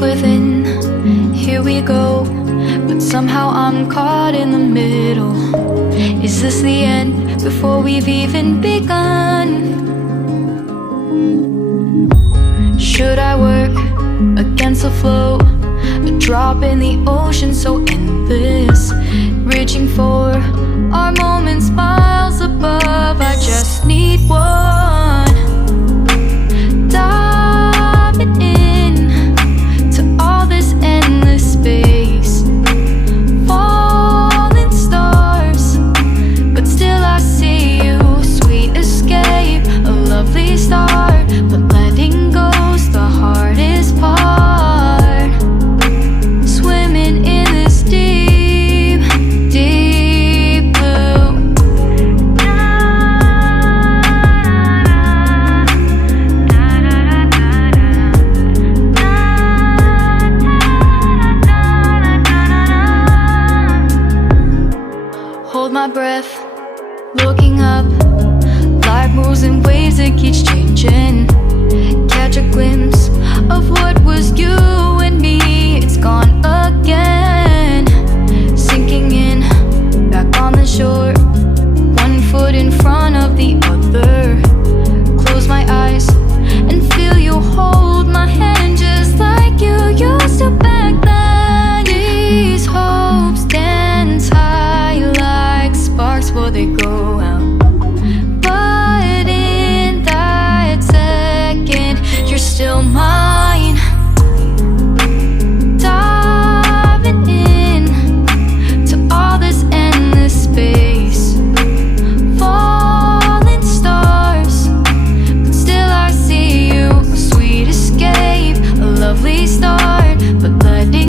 Within, here we go, but somehow I'm caught in the middle. Is this the end before we've even begun? Should I work against the flow, a drop in the ocean so endless, reaching for our moments miles above? I just need one, diving in endless space, falling stars, but still I see you. Sweet escape, a lovely start, but letting go's the hardest part. Swimming in this deep, deep blue. Hold my breath, looking up. Life moves in waves that keeps changing. Catch a glimpse of what was you and me. It's gone again. Sinking in, back on the shore. One foot in front of the other. Close my eyes and feel you hold my hand just like you used to back then. These hopes dance high like sparks before they go.